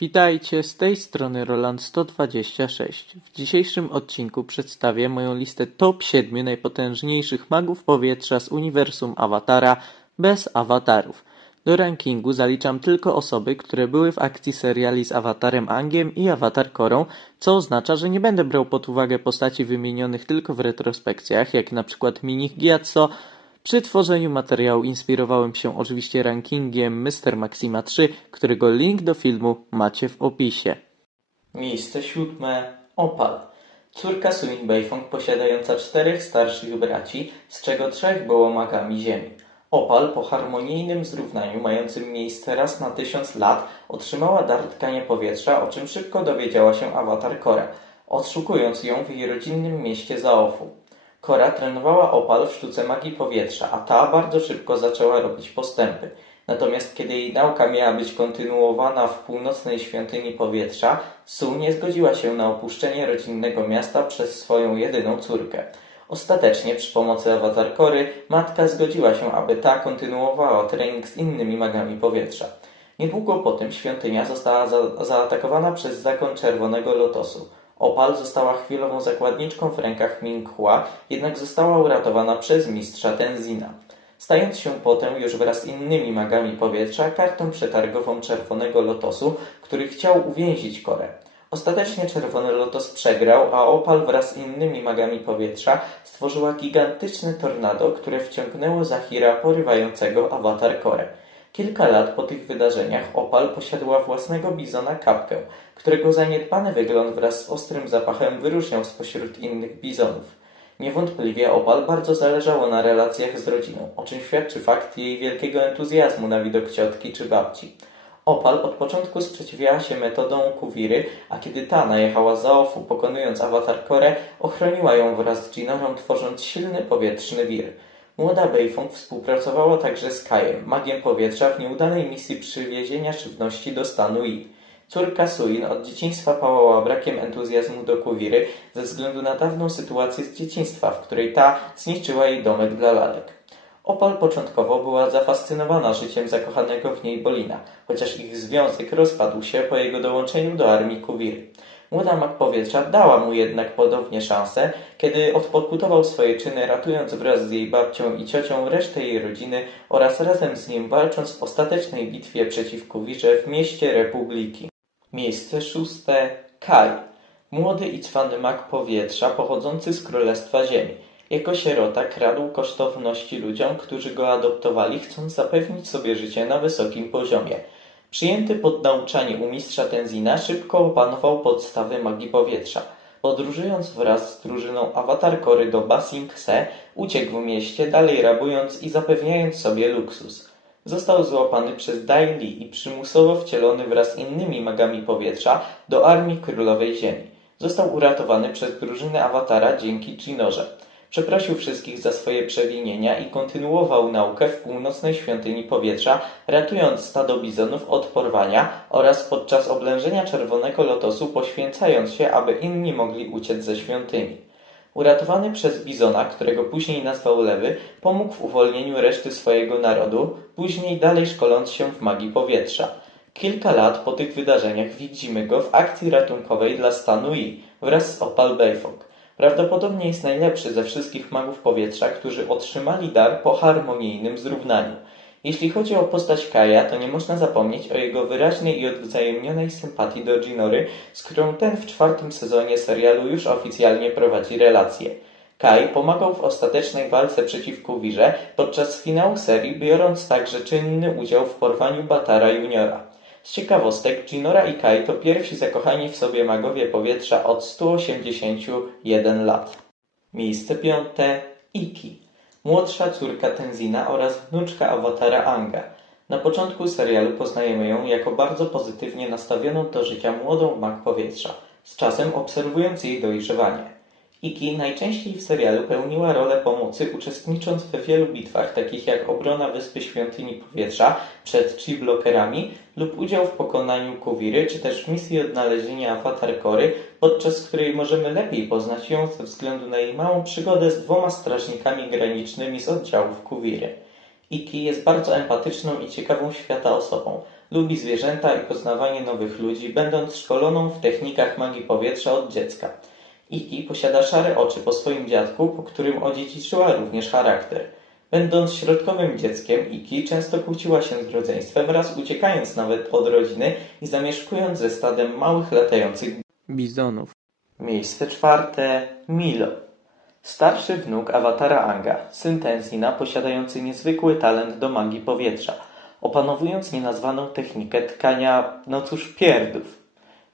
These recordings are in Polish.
Witajcie, z tej strony Roland126. W dzisiejszym odcinku przedstawię moją listę top 7 najpotężniejszych magów powietrza z uniwersum Awatara bez awatarów. Do rankingu zaliczam tylko osoby, które były w akcji seriali z Awatarem Angiem i Awatar Korą, co oznacza, że nie będę brał pod uwagę postaci wymienionych tylko w retrospekcjach, jak na przykład Minich Gyatso, przy tworzeniu materiału inspirowałem się oczywiście rankingiem Mr. Maxima 3, którego link do filmu macie w opisie. Miejsce siódme. Opal. Córka Suin Beifong posiadająca czterech starszych braci, z czego trzech było magami ziemi. Opal po harmonijnym zrównaniu mającym miejsce raz na tysiąc lat otrzymała dar tkania powietrza, o czym szybko dowiedziała się awatar Kora, odszukując ją w jej rodzinnym mieście Zaofu. Kora trenowała Opal w sztuce magii powietrza, a ta bardzo szybko zaczęła robić postępy. Natomiast kiedy jej nauka miała być kontynuowana w północnej świątyni powietrza, Su nie zgodziła się na opuszczenie rodzinnego miasta przez swoją jedyną córkę. Ostatecznie przy pomocy awatar Kory matka zgodziła się, aby ta kontynuowała trening z innymi magami powietrza. Niedługo po tym świątynia została za zaatakowana przez zakon Czerwonego Lotosu. Opal została chwilową zakładniczką w rękach Minghua, jednak została uratowana przez mistrza Tenzina. Stając się potem już wraz z innymi magami powietrza kartą przetargową Czerwonego Lotosu, który chciał uwięzić Korę. Ostatecznie Czerwony Lotos przegrał, a Opal wraz z innymi magami powietrza stworzyła gigantyczne tornado, które wciągnęło Zahira porywającego awatar Korę. Kilka lat po tych wydarzeniach Opal posiadła własnego bizona Kapkę, którego zaniedbany wygląd wraz z ostrym zapachem wyróżniał spośród innych bizonów. Niewątpliwie Opal bardzo zależało na relacjach z rodziną, o czym świadczy fakt jej wielkiego entuzjazmu na widok ciotki czy babci. Opal od początku sprzeciwiała się metodom Kuwiry, a kiedy ta najechała za Ofu, pokonując awatar Korę, ochroniła ją wraz z Ginorą, tworząc silny powietrzny wir. Młoda Beifong współpracowała także z Kajem, magiem powietrza w nieudanej misji przywiezienia żywności do stanu Yi. Córka Suin od dzieciństwa pałała brakiem entuzjazmu do Kuwiry ze względu na dawną sytuację z dzieciństwa, w której ta zniszczyła jej domek dla lalek. Opal początkowo była zafascynowana życiem zakochanego w niej Bolina, chociaż ich związek rozpadł się po jego dołączeniu do armii Kuwiry. Młoda mag powietrza dała mu jednak podobnie szansę, kiedy odpokutował swoje czyny, ratując wraz z jej babcią i ciocią resztę jej rodziny oraz razem z nim walcząc w ostatecznej bitwie przeciwko Wirze w mieście Republiki. Miejsce szóste. Kai. Młody i cwany mag powietrza pochodzący z Królestwa Ziemi. Jako sierota kradł kosztowności ludziom, którzy go adoptowali, chcąc zapewnić sobie życie na wysokim poziomie. Przyjęty pod nauczanie u mistrza Tenzina, szybko opanował podstawy magii powietrza. Podróżując wraz z drużyną awatar Kory do Ba Sing Se, uciekł w mieście, dalej rabując i zapewniając sobie luksus. Został złapany przez Dai Li i przymusowo wcielony wraz z innymi magami powietrza do armii Królowej Ziemi. Został uratowany przez drużynę awatara dzięki Ginorze. Przeprosił wszystkich za swoje przewinienia i kontynuował naukę w północnej świątyni powietrza, ratując stado bizonów od porwania oraz podczas oblężenia Czerwonego Lotosu poświęcając się, aby inni mogli uciec ze świątyni. Uratowany przez bizona, którego później nazwał Lewy, pomógł w uwolnieniu reszty swojego narodu, później dalej szkoląc się w magii powietrza. Kilka lat po tych wydarzeniach widzimy go w akcji ratunkowej dla stanu Yi wraz z Opal Beifong. Prawdopodobnie jest najlepszy ze wszystkich magów powietrza, którzy otrzymali dar po harmonijnym zrównaniu. Jeśli chodzi o postać Kaja, to nie można zapomnieć o jego wyraźnej i odwzajemnionej sympatii do Ginory, z którą ten w czwartym sezonie serialu już oficjalnie prowadzi relacje. Kai pomagał w ostatecznej walce przeciwko Wirze podczas finału serii, biorąc także czynny udział w porwaniu Batara Juniora. Z ciekawostek, Ginora i Kai to pierwsi zakochani w sobie magowie powietrza od 181 lat. Miejsce piąte. Iki. Młodsza córka Tenzina oraz wnuczka awatara Anga. Na początku serialu poznajemy ją jako bardzo pozytywnie nastawioną do życia młodą mag powietrza, z czasem obserwując jej dojrzewanie. Iki najczęściej w serialu pełniła rolę pomocy, uczestnicząc we wielu bitwach, takich jak obrona Wyspy Świątyni Powietrza przed Chi-Blockerami lub udział w pokonaniu Kuwiry, czy też w misji odnalezienia awatar Kory, podczas której możemy lepiej poznać ją ze względu na jej małą przygodę z dwoma strażnikami granicznymi z oddziałów Kuwiry. Iki jest bardzo empatyczną i ciekawą świata osobą. Lubi zwierzęta i poznawanie nowych ludzi, będąc szkoloną w technikach magii powietrza od dziecka. Iki posiada szare oczy po swoim dziadku, po którym odziedziczyła również charakter. Będąc środkowym dzieckiem, Iki często kłóciła się z rodzeństwem, raz uciekając nawet od rodziny i zamieszkując ze stadem małych latających bizonów. Miejsce czwarte Milo. Starszy wnuk awatara Anga, syn Tenzina posiadający niezwykły talent do magii powietrza, opanowując nienazwaną technikę tkania, no cóż, pierdów.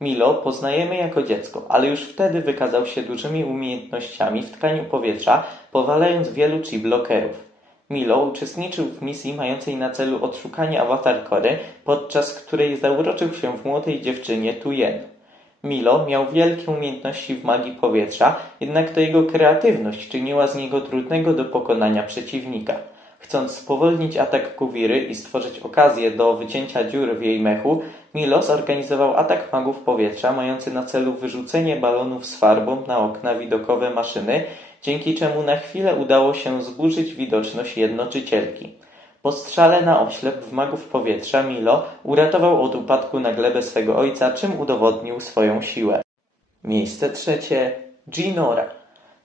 Milo poznajemy jako dziecko, ale już wtedy wykazał się dużymi umiejętnościami w tkaniu powietrza, powalając wielu chi blokerów. Milo uczestniczył w misji mającej na celu odszukanie awatar Kory, podczas której zauroczył się w młodej dziewczynie Tuyen. Milo miał wielkie umiejętności w magii powietrza, jednak to jego kreatywność czyniła z niego trudnego do pokonania przeciwnika. Chcąc spowolnić atak Kuwiry i stworzyć okazję do wycięcia dziur w jej mechu, Milo zorganizował atak magów powietrza mający na celu wyrzucenie balonów z farbą na okna widokowe maszyny, dzięki czemu na chwilę udało się zburzyć widoczność jednoczycielki. Po strzale na oślep w magów powietrza Milo uratował od upadku na glebę swego ojca, czym udowodnił swoją siłę. Miejsce trzecie Ginora.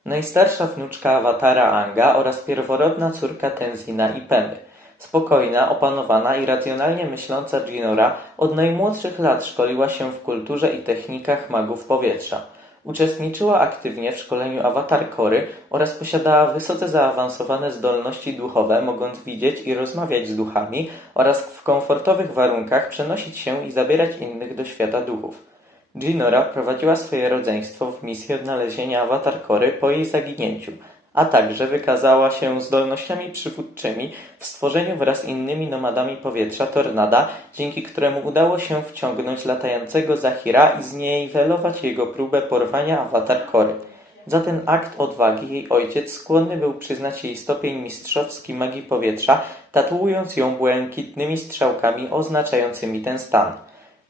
Najstarsza wnuczka awatara Anga oraz pierworodna córka Tenzina i Pemy. Spokojna, opanowana i racjonalnie myśląca Ginora od najmłodszych lat szkoliła się w kulturze i technikach magów powietrza. Uczestniczyła aktywnie w szkoleniu awatar Kory oraz posiadała wysoce zaawansowane zdolności duchowe, mogąc widzieć i rozmawiać z duchami oraz w komfortowych warunkach przenosić się i zabierać innych do świata duchów. Ginora prowadziła swoje rodzeństwo w misji odnalezienia awatar Kory po jej zaginięciu, a także wykazała się zdolnościami przywódczymi w stworzeniu wraz z innymi nomadami powietrza tornada, dzięki któremu udało się wciągnąć latającego Zahira i zniwelować jego próbę porwania awatar Kory. Za ten akt odwagi jej ojciec skłonny był przyznać jej stopień mistrzowski magii powietrza, tatuując ją błękitnymi strzałkami oznaczającymi ten stan.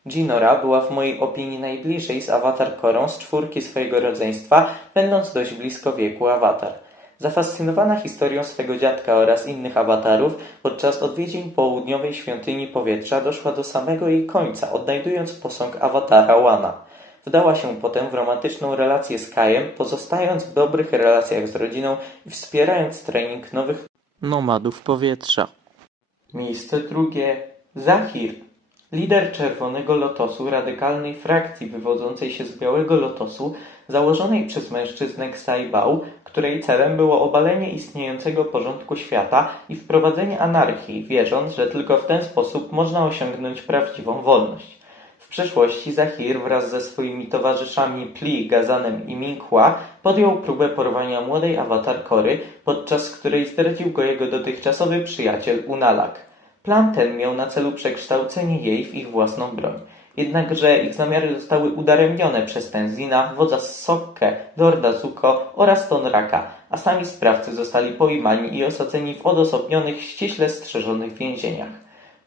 Ginora była w mojej opinii najbliżej z awatar Korą z czwórki swojego rodzeństwa, będąc dość blisko wieku awatar. Zafascynowana historią swego dziadka oraz innych awatarów, podczas odwiedzin południowej świątyni powietrza doszła do samego jej końca, odnajdując posąg awatara Wana. Wdała się potem w romantyczną relację z Kajem, pozostając w dobrych relacjach z rodziną i wspierając trening nowych nomadów powietrza. Miejsce drugie Zahir. Lider Czerwonego Lotosu, radykalnej frakcji wywodzącej się z Białego Lotosu, założonej przez mężczyznę Ksai-Bał, której celem było obalenie istniejącego porządku świata i wprowadzenie anarchii, wierząc, że tylko w ten sposób można osiągnąć prawdziwą wolność. W przeszłości Zahir wraz ze swoimi towarzyszami Pli, Gazanem i Minghua podjął próbę porwania młodej awatar Kory, podczas której zdradził go jego dotychczasowy przyjaciel Unalak. Plan ten miał na celu przekształcenie jej w ich własną broń. Jednakże ich zamiary zostały udaremnione przez Tenzina, wodza Sokkę, Lorda Zuko oraz Tonraka, a sami sprawcy zostali pojmani i osadzeni w odosobnionych, ściśle strzeżonych więzieniach.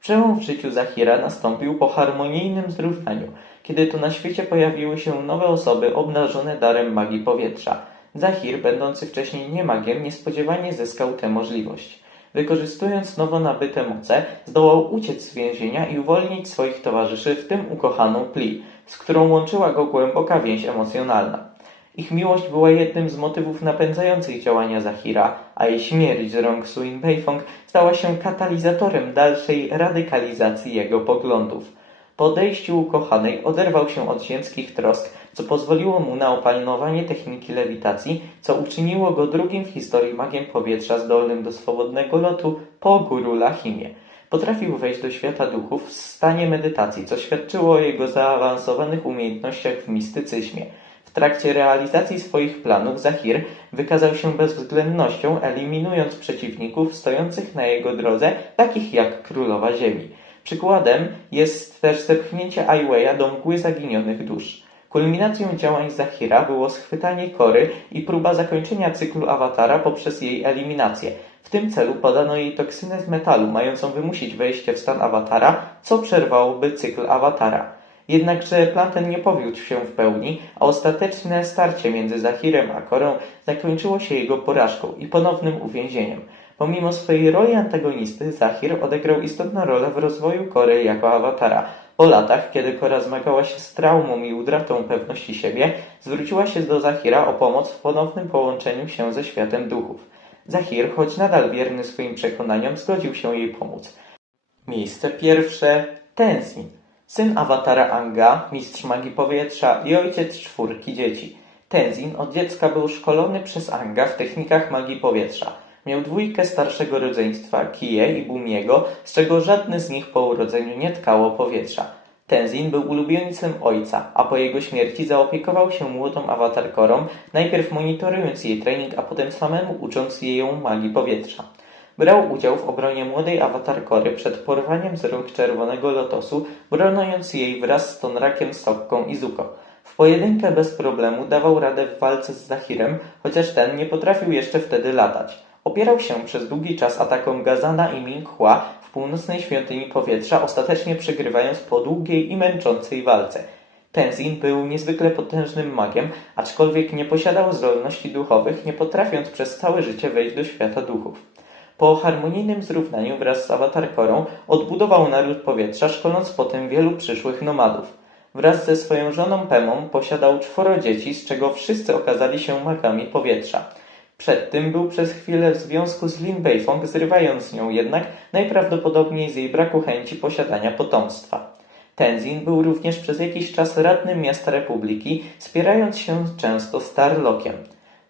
Przełom w życiu Zahira nastąpił po harmonijnym zrównaniu, kiedy to na świecie pojawiły się nowe osoby obnażone darem magii powietrza. Zahir, będący wcześniej niemagiem, niespodziewanie zyskał tę możliwość. Wykorzystując nowo nabyte moce, zdołał uciec z więzienia i uwolnić swoich towarzyszy, w tym ukochaną Pli, z którą łączyła go głęboka więź emocjonalna. Ich miłość była jednym z motywów napędzających działania Zahira, a jej śmierć z rąk Suin Beifong stała się katalizatorem dalszej radykalizacji jego poglądów. Po odejściu ukochanej oderwał się od ziemskich trosk, co pozwoliło mu na opanowanie techniki lewitacji, co uczyniło go drugim w historii magiem powietrza zdolnym do swobodnego lotu po guru Lahimie. Potrafił wejść do świata duchów w stanie medytacji, co świadczyło o jego zaawansowanych umiejętnościach w mistycyzmie. W trakcie realizacji swoich planów Zahir wykazał się bezwzględnością, eliminując przeciwników stojących na jego drodze, takich jak Królowa Ziemi. Przykładem jest też zepchnięcie Ai Weiya do mgły zaginionych dusz. Kulminacją działań Zahira było schwytanie Kory i próba zakończenia cyklu awatara poprzez jej eliminację. W tym celu podano jej toksynę z metalu, mającą wymusić wejście w stan awatara, co przerwałoby cykl awatara. Jednakże plan ten nie powiódł się w pełni, a ostateczne starcie między Zahirem a Korą zakończyło się jego porażką i ponownym uwięzieniem. Pomimo swojej roli antagonisty, Zahir odegrał istotną rolę w rozwoju Korei jako awatara. Po latach, kiedy Kora zmagała się z traumą i utratą pewności siebie, zwróciła się do Zahira o pomoc w ponownym połączeniu się ze światem duchów. Zahir, choć nadal wierny swoim przekonaniom, zgodził się jej pomóc. Miejsce pierwsze Tenzin, syn awatara Anga, mistrz magii powietrza i ojciec czwórki dzieci. Tenzin od dziecka był szkolony przez Anga w technikach magii powietrza. Miał dwójkę starszego rodzeństwa, Kie i Bumiego, z czego żadne z nich po urodzeniu nie tkało powietrza. Tenzin był ulubieńcem ojca, a po jego śmierci zaopiekował się młodą awatar Korą, najpierw monitorując jej trening, a potem samemu ucząc jej ją magii powietrza. Brał udział w obronie młodej awatar Kory przed porwaniem z rąk Czerwonego Lotosu, broniąc jej wraz z Tonrakiem, Sokką i Zuko. W pojedynkę bez problemu dawał radę w walce z Zahirem, chociaż ten nie potrafił jeszcze wtedy latać. Opierał się przez długi czas atakom Gazana i Minghua w północnej świątyni powietrza, ostatecznie przegrywając po długiej i męczącej walce. Tenzin był niezwykle potężnym magiem, aczkolwiek nie posiadał zdolności duchowych, nie potrafiąc przez całe życie wejść do świata duchów. Po harmonijnym zrównaniu wraz z awatarkorą odbudował naród powietrza, szkoląc potem wielu przyszłych nomadów. Wraz ze swoją żoną Pemą posiadał czworo dzieci, z czego wszyscy okazali się magami powietrza. Przed tym był przez chwilę w związku z Lin Beifong, zrywając z nią jednak najprawdopodobniej z jej braku chęci posiadania potomstwa. Tenzin był również przez jakiś czas radnym miasta Republiki, spierając się często z Tarlokiem.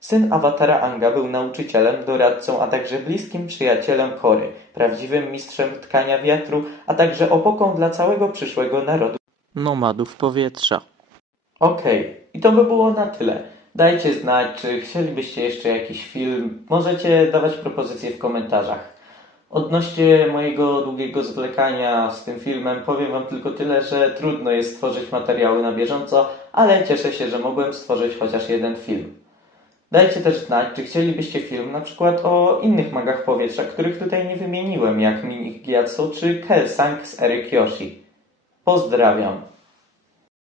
Syn awatara Anga był nauczycielem, doradcą, a także bliskim przyjacielem Kory, prawdziwym mistrzem tkania wiatru, a także opoką dla całego przyszłego narodu nomadów powietrza. Okej, i to by było na tyle. Dajcie znać, czy chcielibyście jeszcze jakiś film. Możecie dawać propozycje w komentarzach. Odnośnie mojego długiego zwlekania z tym filmem, powiem Wam tylko tyle, że trudno jest stworzyć materiały na bieżąco, ale cieszę się, że mogłem stworzyć chociaż jeden film. Dajcie też znać, czy chcielibyście film na przykład o innych magach powietrza, których tutaj nie wymieniłem, jak Minik Gyatso czy Kelsang z Eryk Yoshi. Pozdrawiam.